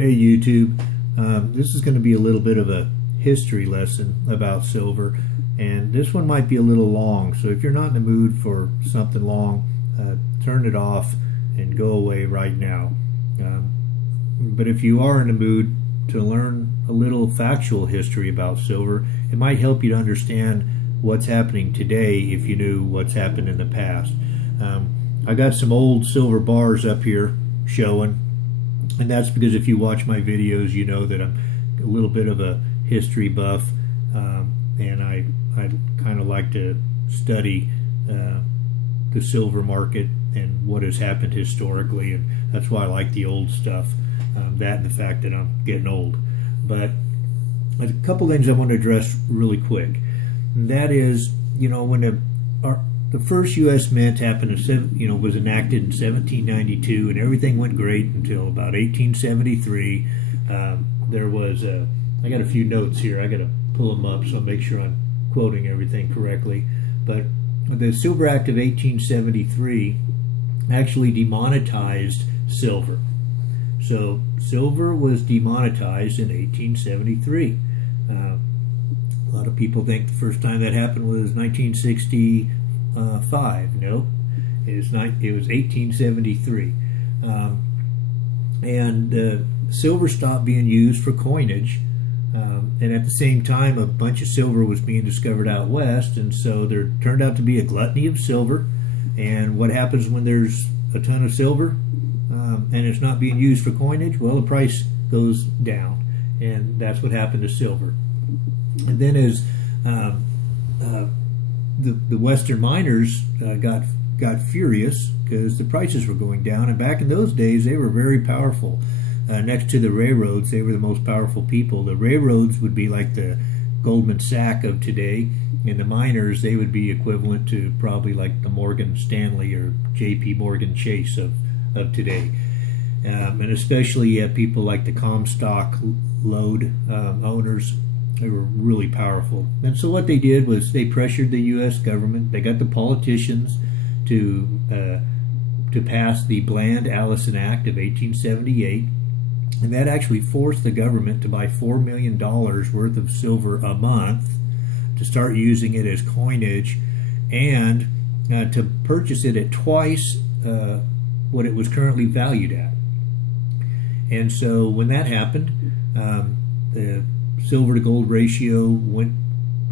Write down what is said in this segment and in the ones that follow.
Hey YouTube, this is going to be a little bit of a history lesson about silver, and this one might be a little long, so if you're not in the mood for something long, turn it off and go away right now. But if you are in the mood to learn a little factual history about silver, it might help you to understand what's happening today if you knew what's happened in the past. I got some old silver bars up here showing, and that's because if you watch my videos, you know that I'm a little bit of a history buff, and I kind of like to study the silver market and what has happened historically, and that's why I like the old stuff, that and the fact that I'm getting old. But a couple things I want to address really quick, and that is, when the first U.S. Mint happened, was enacted in 1792, and everything went great until about 1873. There was I got a few notes here. I got to pull them up so I make sure I'm quoting everything correctly. But the Silver Act of 1873 actually demonetized silver. So silver was demonetized in 1873. A lot of people think the first time that happened was 1965. No, it was 1873, and silver stopped being used for coinage, and at the same time a bunch of silver was being discovered out west, and so there turned out to be a gluttony of silver. And what happens when there's a ton of silver and it's not being used for coinage? Well, the price goes down, and that's what happened to silver. And then as the Western miners got furious because the prices were going down, and back in those days they were very powerful. Next to the railroads, they were the most powerful people. The railroads would be like the Goldman Sachs of today, and the miners, they would be equivalent to probably like the Morgan Stanley or J.P. Morgan Chase of today. And especially you have people like the Comstock Lode owners. They were really powerful. And so what they did was they pressured the U.S. government. They got the politicians to pass the Bland Allison Act of 1878. And that actually forced the government to buy $4 million worth of silver a month to start using it as coinage, and to purchase it at twice what it was currently valued at. And so when that happened, the silver to gold ratio went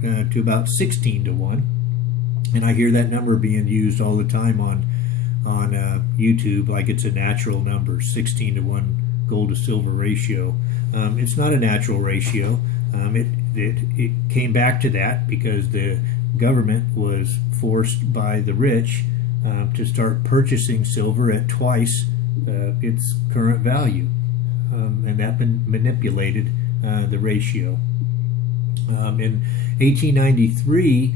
to about 16 to 1, and I hear that number being used all the time on YouTube like it's a natural number, 16 to 1 gold to silver ratio. It's not a natural ratio. It came back to that because the government was forced by the rich to start purchasing silver at twice its current value, and that manipulated the ratio. In 1893,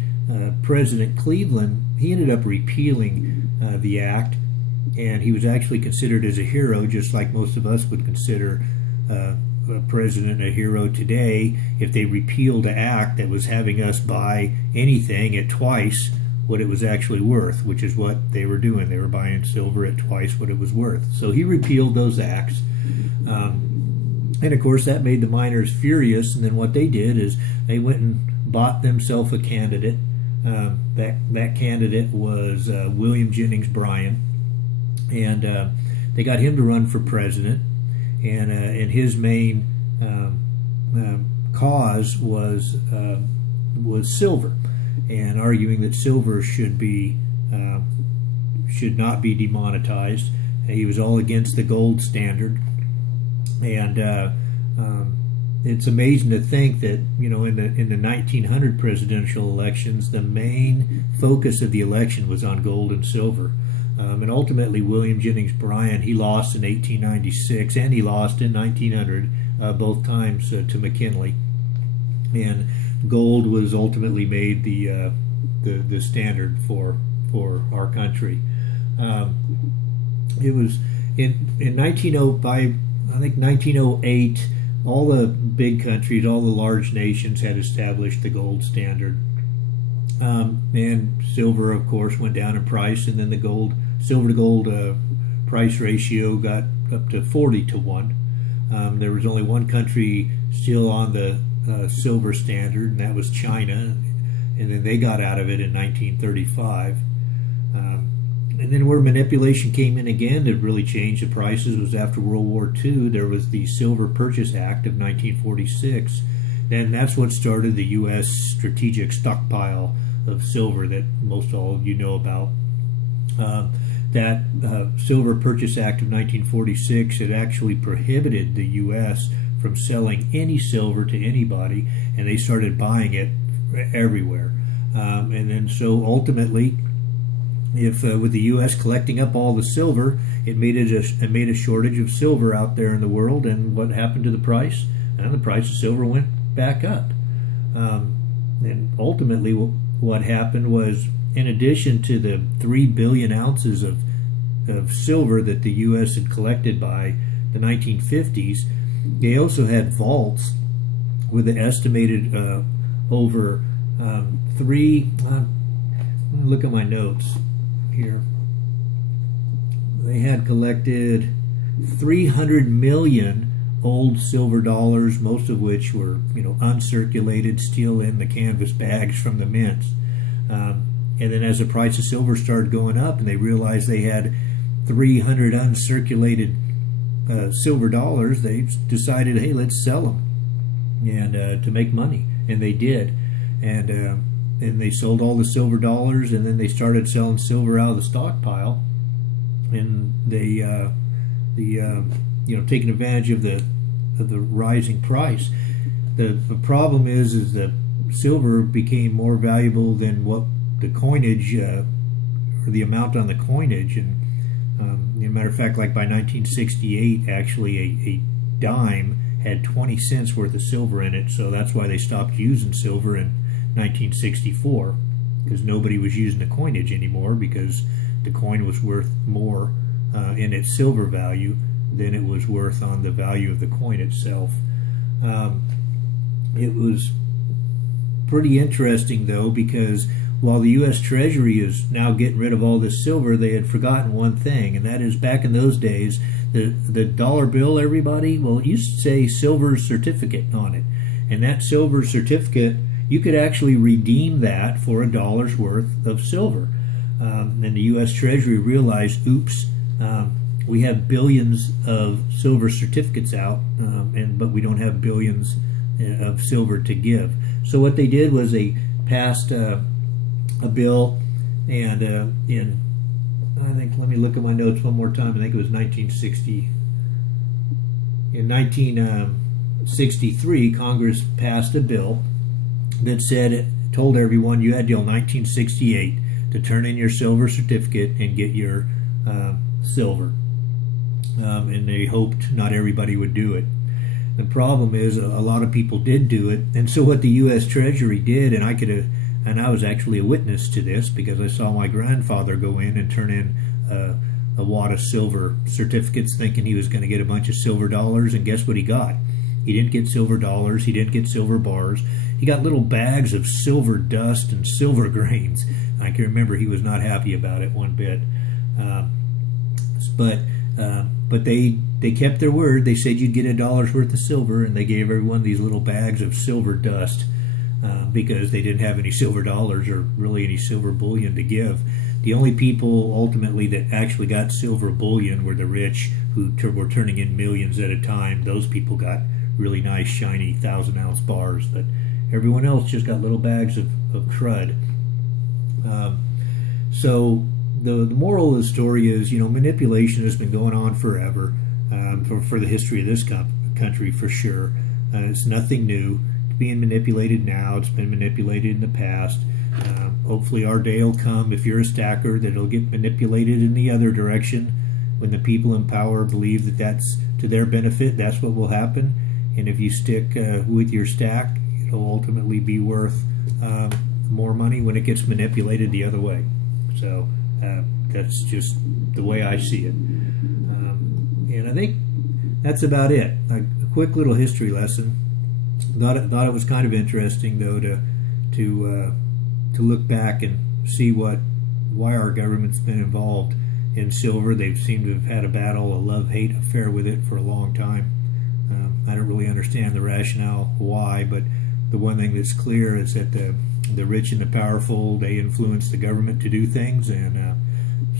President Cleveland, he ended up repealing the act, and he was actually considered as a hero, just like most of us would consider a president a hero today if they repealed an act that was having us buy anything at twice what it was actually worth, which is what they were doing. They were buying silver at twice what it was worth. So he repealed those acts. And of course that made the miners furious, and then what they did is they went and bought themselves a candidate. That candidate was William Jennings Bryan, and they got him to run for president, and his main cause was silver, and arguing that silver should not be demonetized. He was all against the gold standard. And it's amazing to think that in the 1900 presidential elections, the main focus of the election was on gold and silver. And ultimately, William Jennings Bryan, he lost in 1896 and he lost in 1900, both times to McKinley. And gold was ultimately made the standard for our country. It was in 1905. I think 1908, all the big countries, all the large nations had established the gold standard. And silver, of course, went down in price, and then the silver to gold price ratio got up to 40 to 1. There was only one country still on the silver standard, and that was China, and then they got out of it in 1935. And then where manipulation came in again to really change the prices was after World War II. There was the Silver Purchase Act of 1946. And that's what started the U.S. strategic stockpile of silver that most all of you know about. That Silver Purchase Act of 1946, it actually prohibited the U.S. from selling any silver to anybody, and they started buying it everywhere. And then so ultimately, if with the U.S. collecting up all the silver, it made a shortage of silver out there in the world. And what happened to the price? And the price of silver went back up. And ultimately, what happened was, in addition to the 3 billion ounces of silver that the U.S. had collected by the 1950s, they also had vaults with an estimated over look at my notes here. They had collected 300 million old silver dollars, most of which were, uncirculated, still in the canvas bags from the mints. And then as the price of silver started going up, and they realized they had 300 uncirculated silver dollars, they decided, hey, let's sell them, and to make money, and they did. And they sold all the silver dollars, and then they started selling silver out of the stockpile, and they taking advantage of the rising price. The problem is that silver became more valuable than what the coinage or the amount on the coinage. And as a matter of fact, like by 1968, actually a dime had 20 cents worth of silver in it, so that's why they stopped using silver in 1964, because nobody was using the coinage anymore, because the coin was worth more in its silver value than it was worth on the value of the coin itself. It was pretty interesting, though, because while the U.S. Treasury is now getting rid of all this silver, they had forgotten one thing, and that is, back in those days, the dollar bill, everybody, well, it used to say silver certificate on it. And that silver certificate, you could actually redeem that for $1 worth of silver. And the U.S. Treasury realized, oops, we have billions of silver certificates out, but we don't have billions of silver to give. So what they did was they passed a bill, and I think, let me look at my notes one more time, I think it was 1960. In 1963, Congress passed a bill that told everyone you had till 1968 to turn in your silver certificate and get your silver. And they hoped not everybody would do it. The problem is a lot of people did do it, and so what the U.S. Treasury did, and I was actually a witness to this because I saw my grandfather go in and turn in a wad of silver certificates thinking he was going to get a bunch of silver dollars, and guess what he got? He didn't get silver dollars, he didn't get silver bars, he got little bags of silver dust and silver grains. I can remember he was not happy about it one bit. But they kept their word. They said you'd get $1 worth of silver, and they gave everyone these little bags of silver dust because they didn't have any silver dollars or really any silver bullion to give. The only people ultimately that actually got silver bullion were the rich, who were turning in millions at a time. Those people got really nice, shiny 1,000-ounce bars, but everyone else just got little bags of crud. So the moral of the story is, manipulation has been going on forever, for the history of this country, for sure. It's nothing new. It's being manipulated now. It's been manipulated in the past. Hopefully our day will come, if you're a stacker, that it'll get manipulated in the other direction. When the people in power believe that that's to their benefit, that's what will happen. And if you stick with your stack, it'll ultimately be worth more money when it gets manipulated the other way. So that's just the way I see it. And I think that's about it. A quick little history lesson. Thought it was kind of interesting, though, to look back and see why our government's been involved in silver. They seem to have had a love-hate affair with it for a long time. I don't really understand the rationale why, but the one thing that's clear is that the rich and the powerful, they influence the government to do things, and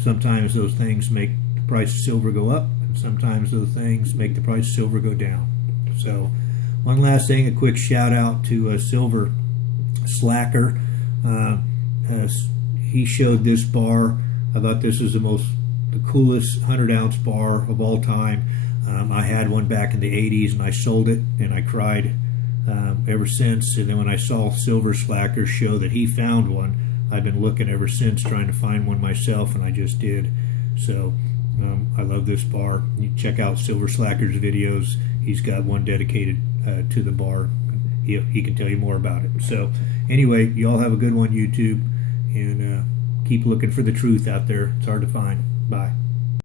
sometimes those things make the price of silver go up, and sometimes those things make the price of silver go down. So one last thing, a quick shout out to Silver Slacker. He showed this bar. I thought this was the coolest 100-ounce bar of all time. I had one back in the 80s, and I sold it, and I cried ever since. And then when I saw Silver Slacker show that he found one, I've been looking ever since, trying to find one myself, and I just did. So I love this bar. You check out Silver Slacker's videos. He's got one dedicated to the bar. He can tell you more about it. So anyway, you all have a good one, YouTube, and keep looking for the truth out there. It's hard to find. Bye.